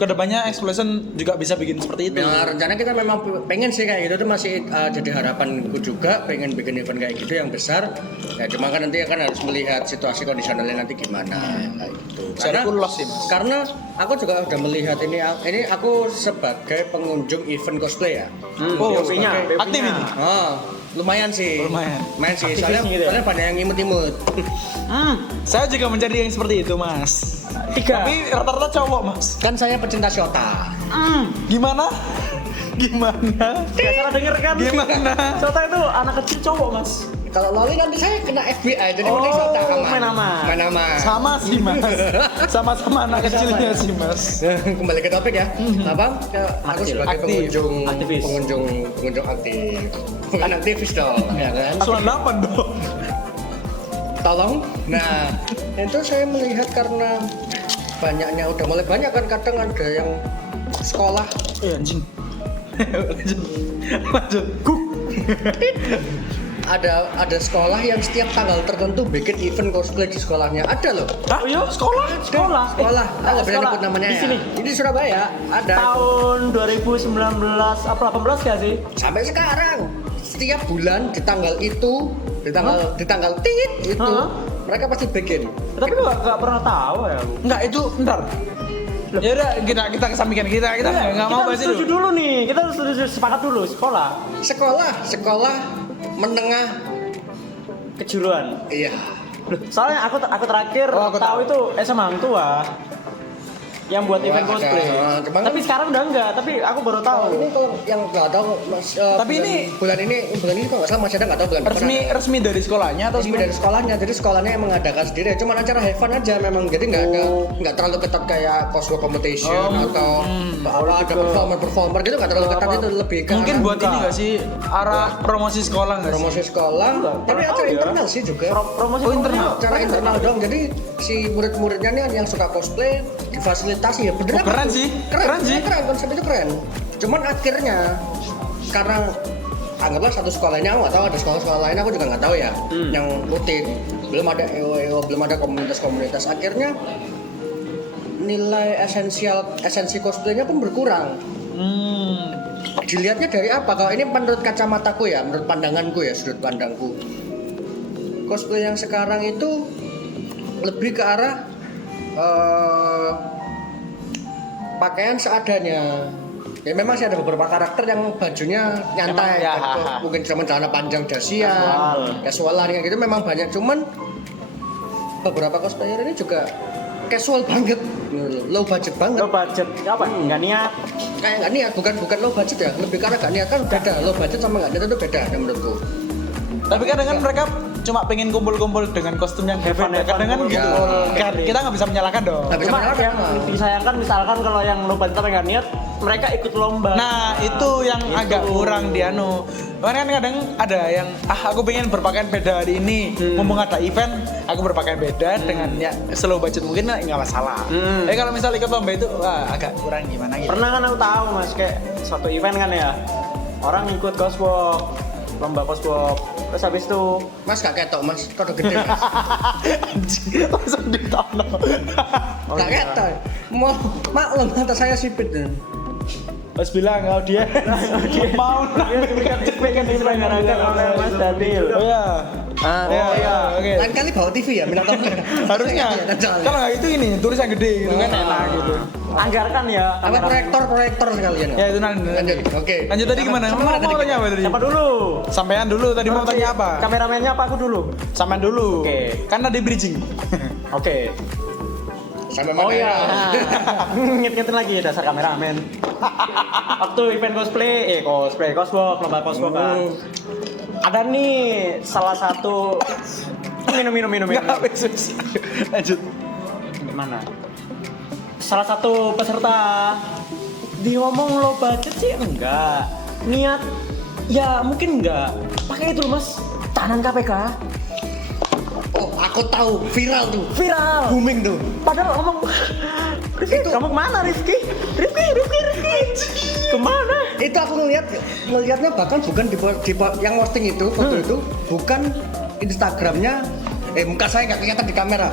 kedepannya Explosion juga bisa bikin seperti itu. Nah, rencana kita memang pengen sih kayak gitu tuh masih jadi harapanku juga, pengen bikin event kayak gitu yang besar. Ya cuma kan nanti kan harus melihat situasi kondisionalnya nanti gimana kayak gitu. Saya lolos sih, Mas. Karena aku juga udah melihat ini aku sebagai pengunjung event cosplay ya. POV-nya. Aktif ini. Oh, lumayan sih. Lumayan. sih. Aktivis Soalnya, gitu ya? soalnya banyak yang imut-imut. Saya juga mencari yang seperti itu, Mas. 3. Tapi rata-rata cowok, Mas. Kan saya pecinta Shota. Gimana? Gak salah denger kan? Gimana? Sota itu anak kecil cowok, Mas. Kalau loli nanti saya kena FBI, jadi mending Shota aman. main aman. Main aman. Sama sih, Mas. Sama-sama anak kecilnya sih, Mas. Kembali ke topik ya. Apa? Aku Aktif. sebagai Aktif. Aktivis. pengunjung aktif. Bukan aktivis dong, ya kan? Asuhan 8 dong. Tolong. Nah, itu saya melihat karena banyaknya udah mulai banyak kan kadang ada yang sekolah Anjing. Lanjut. ada sekolah yang setiap tanggal tertentu bikin event cosplay di sekolahnya. Ada loh. Hah? Iya, sekolah. Sekolah. Aku bisa Sekolah. nyebut namanya Di ya. sini. Ini di Surabaya ada. Tahun 2019 apa 18 gak sih? Sampai sekarang setiap bulan di tanggal itu di tanggal tit itu Hah? mereka pasti bikin. Tapi gak pernah tahu ya aku. Enggak, itu bentar. Ya udah kita kesampingkan kita enggak mau bahas setuju itu. dulu nih. Kita harus sepakat dulu sekolah. Sekolah menengah. Kejuruan. Iya. Loh, soalnya aku terakhir Oh, aku tahu tahu. itu SMA Hang Tua. yang buat event Ada. cosplay. Cuman Tapi sekarang udah enggak, tapi aku baru tahu. ini kalau yang nggak tahu Tapi bulan ini kalau nggak salah masih ada nggak tahu bulan depan ada. Resmi dari sekolahnya atau Resmi dari sekolahnya, jadi sekolahnya yang mengadakan sendiri. Cuman acara have fun aja memang, jadi nggak terlalu ketat kayak cosplay competition atau ada performer gitu, nggak terlalu ketat, itu lebih ke mungkin arah buat ini nggak sih arah promosi sekolah nggak sih? promosi sekolah. Tapi Tahu acara ya. internal sih juga. Promosi Oh, internal. Acara internal dong, jadi si murid-muridnya nih yang suka cosplay difasilitasi ya bener. Oh, keren sih. Keren sih. Keren, konsep itu keren. Cuman akhirnya karena anggaplah satu sekolah ini, aku nggak tahu ada sekolah-sekolah lain, aku juga nggak tahu ya yang rutin, belum ada EO, belum ada komunitas-komunitas, akhirnya nilai esensi cosplaynya pun berkurang. Dilihatnya dari apa? Kalau ini menurut kacamataku ya, menurut pandanganku ya, sudut pandangku, cosplay yang sekarang itu lebih ke arah pakaian seadanya. Ya memang sih ada beberapa karakter yang bajunya nyantai, Emang, ya. mungkin cuma celana panjang dasian, casualan kayak gitu memang banyak. Cuman beberapa cosplayer ini juga casual banget, low budget banget. Lo budget apa? Enggak niat. Kayak nggak niat, bukan low budget ya, lebih karena nggak niat kan beda. Low budget sama nggak niat itu beda ya menurutku. Tapi kadang kan mereka cuma pengen kumpul-kumpul dengan kostum yang Have fun, kadang kan have fun. gitu. Ya. Kan kita nggak bisa menyalahkan dong. Nggak bisa Cuma menyalahkan, yang emang. disayangkan misalkan kalau yang lo budget tapi nggak niat, mereka ikut lomba. Nah itu yang Itu. agak kurang di anu. Karena kan kadang ada yang aku pengen berpakaian beda hari ini, mumpung ada event, aku berpakaian beda dengan ya slow budget mungkin nggak masalah. Tapi kalau misalnya ikut lomba itu wah, agak kurang gimana gitu. Pernah kan aku tahu mas, kayak satu event kan ya, orang ikut coswalk, lomba coswalk, terus habis itu Mas gak ketok mas, kode gede mas. Langsung ditono. Gak ketok. Mau maklum mata saya sipit. Mas bilang kalau dia mau kan diselenggarakan oleh Mas Daniel. Oh ya. Oh ya. Oke. Lain kali bawa TV ya, minta tolong. Harusnya. Kalau nggak itu ini tulis yang gede gitu kan enak gitu. Anggarkan ya. Apa proyektor sekalian Ya itu nanti. Lanjut, oke. Lanjut tadi gimana? Mau tanya apa tadi? Siapa dulu? Sampean dulu tadi mau tanya apa? Kameramennya apa aku dulu? Sampean dulu. Oke. Kan tadi bridging. Oke. Sampai Oh mana iya. ya? Nginget-ngingetin lagi dasar kameramen. Waktu event cosplay, coswalk, lomba coswalk kan. Ada nih salah satu minum. Enggak besus. Lanjut. Mana? Salah satu peserta diomong low budget sih enggak. Niat ya mungkin enggak. Pakai itu loh, Mas. Tahanan KPK. Oh, aku tahu, viral tuh. Viral. Booming tuh. Padahal ngomong Rifki, kamu kemana Rifki? Rifki. Kemana? Itu aku ngelihatnya bahkan bukan di yang posting itu, foto itu bukan Instagramnya. Muka saya nggak kelihatan di kamera.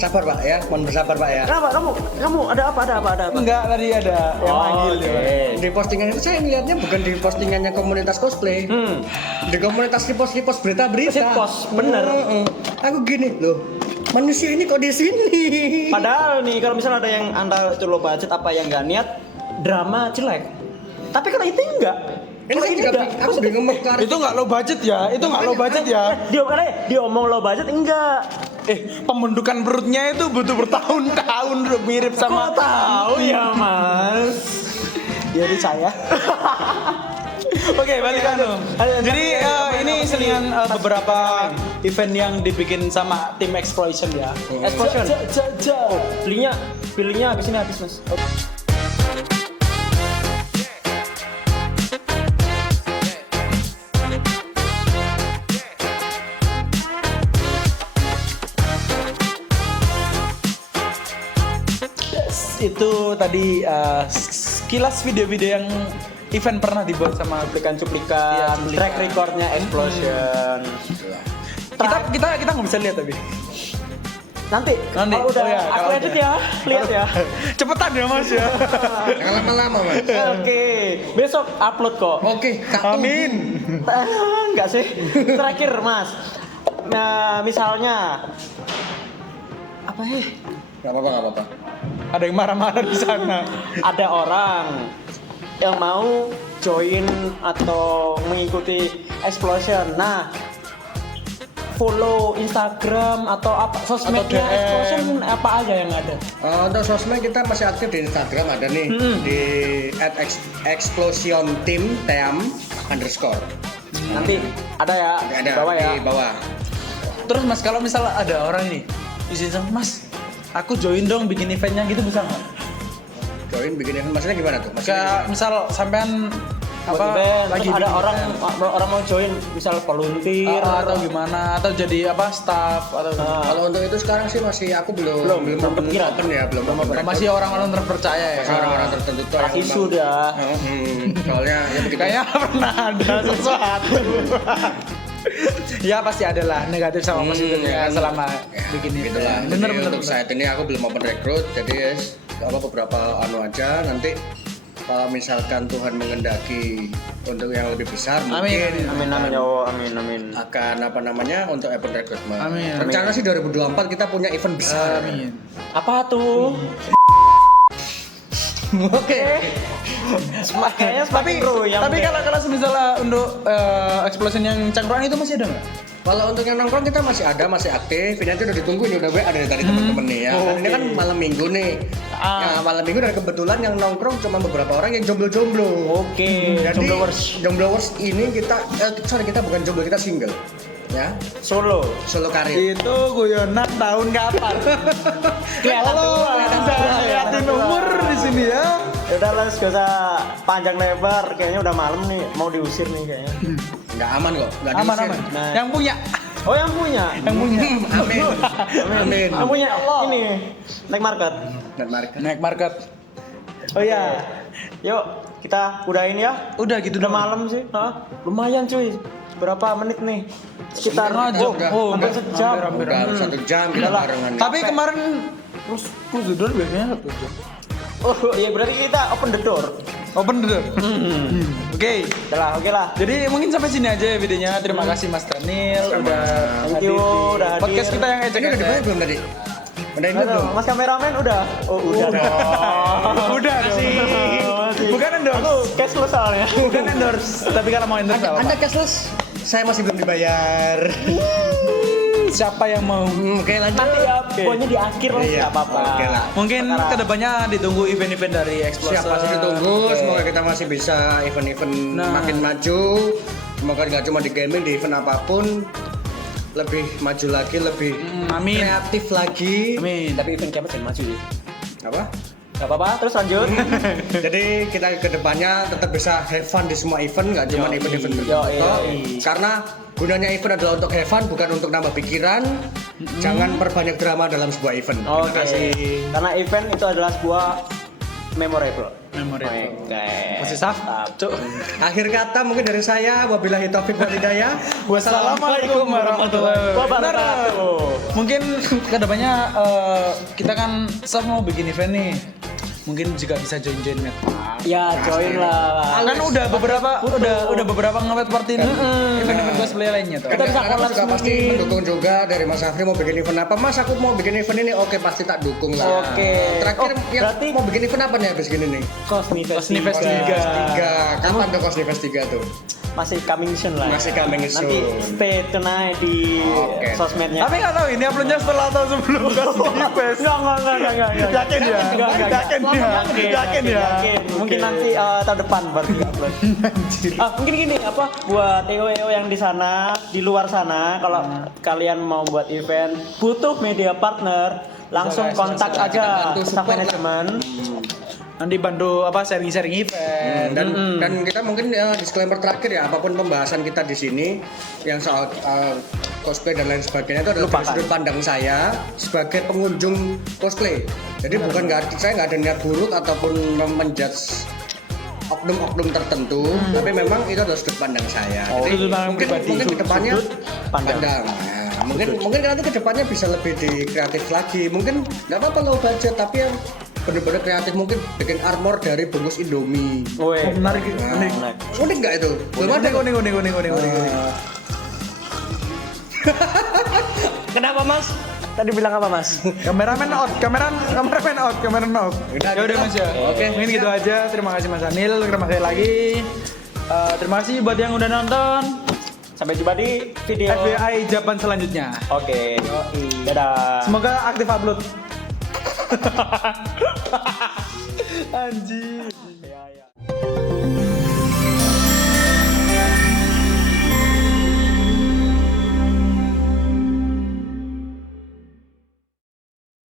Sabar Pak ya, mohon bersabar Pak ya. Kenapa? Kamu ada apa? Enggak tadi ada yang manggil oke. dia. Di postingan itu saya ngelihatnya bukan di postingannya komunitas cosplay. Di komunitas repost berita-berita. Shitpost, bener. Aku gini loh, manusia ini kok di sini. Padahal nih kalau misalnya ada yang anda itu low budget apa yang nggak niat, drama jelek. Tapi kalau itu enggak. Ini Kalau saya ini juga enggak. aku bingung mengklarifikasi. Itu nggak low budget ya? Itu nggak low budget ya? Dia omong low budget enggak. Pembentukan perutnya itu butuh bertahun-tahun mirip sama Kok tahu ya Mas? Ya di saya. Oke, balik anu. Jadi ini selingan beberapa event yang dibikin sama tim Explosion ya. Explosion. Pilihnya habis ini habis Mas. Itu tadi sekilas video-video yang event pernah dibuat sama Cuplikan, Iya, cuplikan. track recordnya Explosion. kita nggak bisa lihat tapi Nanti, kalau udah Oh ya, aku kalau edit udah. ya, lihat ya. cepetan ya mas ya. Jangan lama-lama Mas. Oke, besok upload kok. Oke, Kak Tung. Amin. Enggak sih. Terakhir Mas. Nah, misalnya apa ya? Gak apa-apa. Ada yang marah-marah di sana. Ada orang yang mau join atau mengikuti Explosion. Nah, follow Instagram atau apa sosmednya Atau DM. Explosion apa aja yang ada? Untuk sosmed kita masih aktif di Instagram ada nih di @explosionteam _. Nanti ada ya Ada di bawah ya. di bawah. Terus Mas kalau misal ada orang ini izin sama Mas, aku join dong bikin eventnya gitu bisa nggak? Join bikin event maksudnya gimana tuh? Kayak misal sampean Buat apa event, lagi terus ada bikin orang event. mau join misal volunteer atau gimana atau jadi apa staff atau Kalau untuk itu sekarang sih masih aku belum Belum kepikiran. open ya, belum open. masih orang-orang terpercaya ya. Masih orang-orang tertentu tuh yang isu memang- dah. Soalnya ya begitu. Kayaknya pernah ada sesuatu. Ya pasti ada lah negatif sama positifnya selama bikin gitu event. lah. Bener Jadi bener. untuk saat ini aku belum open rekrut, jadi yes, beberapa aja nanti kalau misalkan Tuhan mengendaki untuk yang lebih besar mungkin Amin ya Allah, amin. akan apa namanya untuk open rekrutmen. Amin. Rencana sih 2024 kita punya event besar. Amin. Apa tuh? Oke. Kayaknya semakin yang Tapi kalau misalnya untuk explosion yang cangkruan itu masih ada nggak? Kalau untuk yang nongkrong kita masih ada, masih aktif. Ini aja udah ditunggu ini udah WA dari tadi teman-teman nih ya. Kan ini kan malam minggu nih. Ya, malam minggu dan kebetulan yang nongkrong cuma beberapa orang yang jomblo-jomblo. Oke, Jadi Jomblowers Jomblowers ini kita kita bukan jomblo, kita single. Ya, solo. solo karir. Itu guyonan tahun kapan? Kelihatan tua. Liatin umur di sini ya. Ya udah lah, gak usah panjang lebar. Kayaknya udah malam nih, mau diusir nih kayaknya. Nggak aman kok, nggak Aman diusir. aman. Nah. Yang punya. Oh yang punya. Amin. Amin. Yang punya ini naik market. Dan market. Naik market. Oh iya. Yuk kita udahin ya. Udah gitu Udah dong. malam sih. Hah? Lumayan cuy. Berapa menit nih? Sekitar Setengah jam. Oh, hampir udah. sejam. Hampir. Udah 1 jam kita Udah lah. barengan. Tapi kemarin terus prosedur biasanya 1 jam. Oh iya berarti kita open the door. Open the door. Oke. Udah lah, oke lah. Jadi mungkin sampai sini aja ya videonya. Terima kasih Mas Daniel udah Thank you, udah hadir. podcast kita yang Ini udah dibayar belum tadi? Udah ini Aduh, belum? Mas kameramen udah. Oh, udah. Udah Masih. Bukan endorse. Aku cashless soalnya. Bukan endorse. Tapi kalau mau endorse apa? Anda cashless? Saya masih belum dibayar. Siapa yang mau? Oke lanjut. Nanti ya pokoknya di akhir lah, Iya, nggak apa-apa. oke lah. Mungkin Sekarang. kedepannya ditunggu event-event dari Explosion. Siap pasti ditunggu. Oke. Semoga kita masih bisa event-event Nah. makin maju. Semoga nggak cuma di gaming, di event apapun lebih maju lagi, lebih Amin. kreatif lagi. Amin. Tapi event kiamat jangan maju ya. Apa? Gak apa-apa, terus lanjut. Jadi kita kedepannya tetap bisa have fun di semua event, nggak cuma event-event Yo, tertentu. iya. Karena gunanya event adalah untuk have fun, bukan untuk nambah pikiran. Jangan perbanyak drama dalam sebuah event. Terima Oke. kasih. Karena event itu adalah sebuah memorable. Memorable. Oke. Masih saf? Cuk. Akhir kata mungkin dari saya, wabillahi taufiq wal hidayah. Wassalamualaikum warahmatullahi wabarakatuh. Mungkin kedepannya kita kan Saf mau bikin event nih. Mungkin juga bisa join Met. Ya, join lah. Kan udah beberapa nge-web seperti ini. Event-event cosplay lainnya tuh. Kita bisa Kadang-kadang collab juga pasti sendiri. mendukung juga dari Mas Afri mau bikin event apa. Mas aku mau bikin event ini, oke pasti tak dukung lah. Oke. Terakhir Oh, yang berarti- mau bikin event apa nih habis gini nih? Cosmi Cosmi Fest Festival. 3. Kapan tuh Cosplay Fest 3 tuh? Masih coming soon lah. Masih coming Nanti soon. stay tune di Oke. sosmednya. Tapi nggak tahu ini uploadnya setelah atau sebelum Cosplay Fest. Enggak. Yakin ya? Yakin ya? Yakin ya? Mungkin Oke. nanti tahun depan baru upload. Mungkin gini apa buat EO yang di sana, di luar sana kalau kalian mau buat event butuh media partner, langsung guys, kontak bisa. aja Bantu staff support lah. manajemen. Nanti bantu apa sharing-sharing event. Dan kita mungkin disclaimer terakhir ya, apapun pembahasan kita di sini yang soal cosplay dan lain sebagainya itu adalah dari Lupakan. sudut pandang saya sebagai pengunjung cosplay. Jadi bukan saya nggak ada niat buruk ataupun menjudge oknum-oknum tertentu, tapi memang itu adalah sudut pandang saya. Jadi sudut pandang mungkin pribadi. mungkin kedepannya Sudut pandang. Nah, mungkin nanti kedepannya bisa lebih di kreatif lagi. Mungkin nggak apa-apa low budget, tapi yang bener-bener kreatif mungkin bikin armor dari bungkus Indomie. Woi. Menarik. Unik nggak itu? Belum ada. Unik. Kenapa Mas? Tadi bilang apa Mas? Kameramen out. Udah, Ya udah gitu. Mas ya. Oke, Mungkin siap. gitu aja. Terima kasih Mas Anil. Terima kasih lagi. Terima kasih buat yang udah nonton. Sampai jumpa di video. FBI Japan selanjutnya. Oke. Dadah. Semoga aktif upload. Anjir.